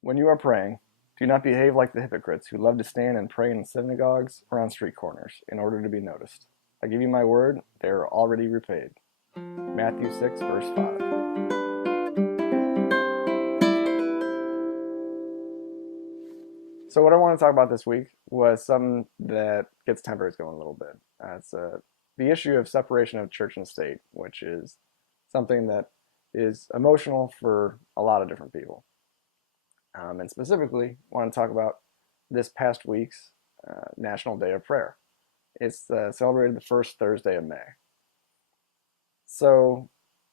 When you are praying, do not behave like the hypocrites who love to stand and pray in synagogues or on street corners in order to be noticed. I give you my word, they are already repaid. Matthew 6, verse 5. So what I want to talk about this week was something that gets tempers going a little bit. It's the issue of separation of church and state, which is something that is emotional for a lot of different people. And specifically, I want to talk about this past week's National Day of Prayer. It's celebrated the first Thursday of May. So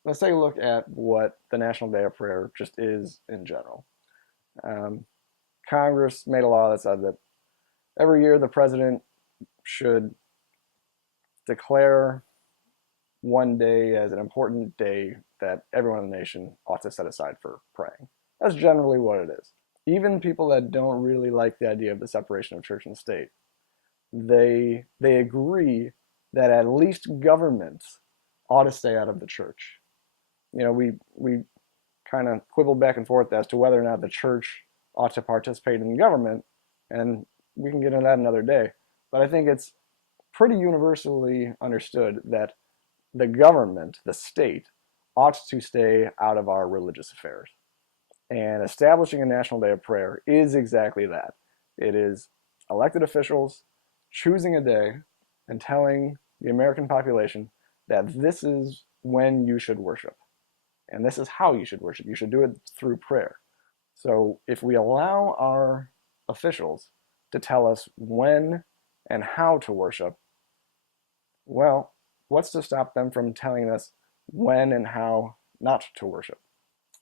let's take a look at what the National Day of Prayer just is in general. Congress made a law that said that every year the president should declare one day as an important day that everyone in the nation ought to set aside for praying. That's generally what it is. Even people that don't really like the idea of the separation of church and state, they agree that at least governments ought to stay out of the church. You know, we kind of quibble back and forth as to whether or not the church ought to participate in government, and we can get into that another day. But I think it's pretty universally understood that the government, the state, ought to stay out of our religious affairs. And establishing a National Day of Prayer is exactly that. It is elected officials choosing a day and telling the American population that this is when you should worship. And this is how you should worship. You should do it through prayer. So if we allow our officials to tell us when and how to worship, well, what's to stop them from telling us when and how not to worship?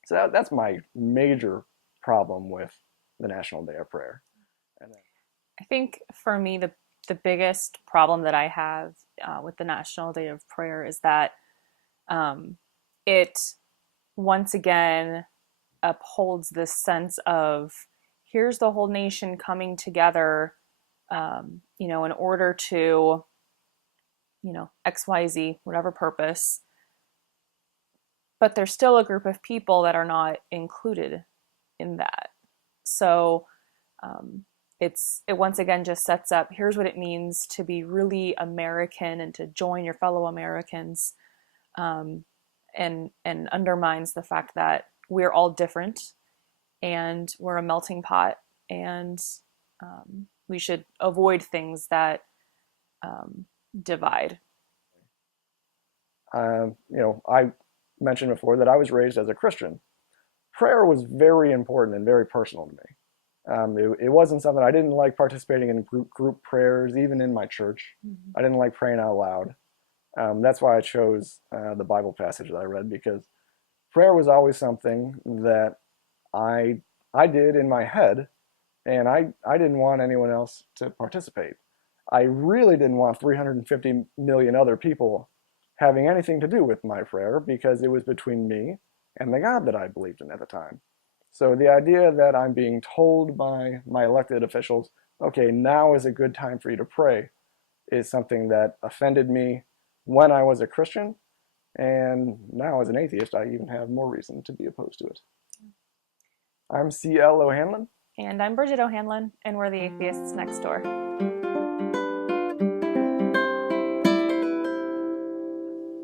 So that's my major problem with the National Day of Prayer. I think for me, the biggest problem that I have with the National Day of Prayer is that it once again upholds this sense of here's the whole nation coming together, in order to, XYZ, whatever purpose. But there's still a group of people that are not included in that. So it once again just sets up here's what it means to be really American and to join your fellow Americans, and undermines the fact that we're all different and we're a melting pot, and we should avoid things that divide. I mentioned before that I was raised as a Christian. Prayer was very important and very personal to me. It wasn't something I didn't like participating in group prayers, even in my church. Mm-hmm. I didn't like praying out loud. That's why I chose the Bible passage that I read, because prayer was always something that I did in my head, and I didn't want anyone else to participate. I really didn't want 350 million other people having anything to do with my prayer, because it was between me and the God that I believed in at the time. So the idea that I'm being told by my elected officials, okay, now is a good time for you to pray, is something that offended me when I was a Christian, and now as an atheist, I even have more reason to be opposed to it. I'm C.L. O'Hanlon. And I'm Bridget O'Hanlon, and we're the Atheists next door.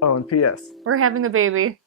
Oh, and P.S. We're having a baby.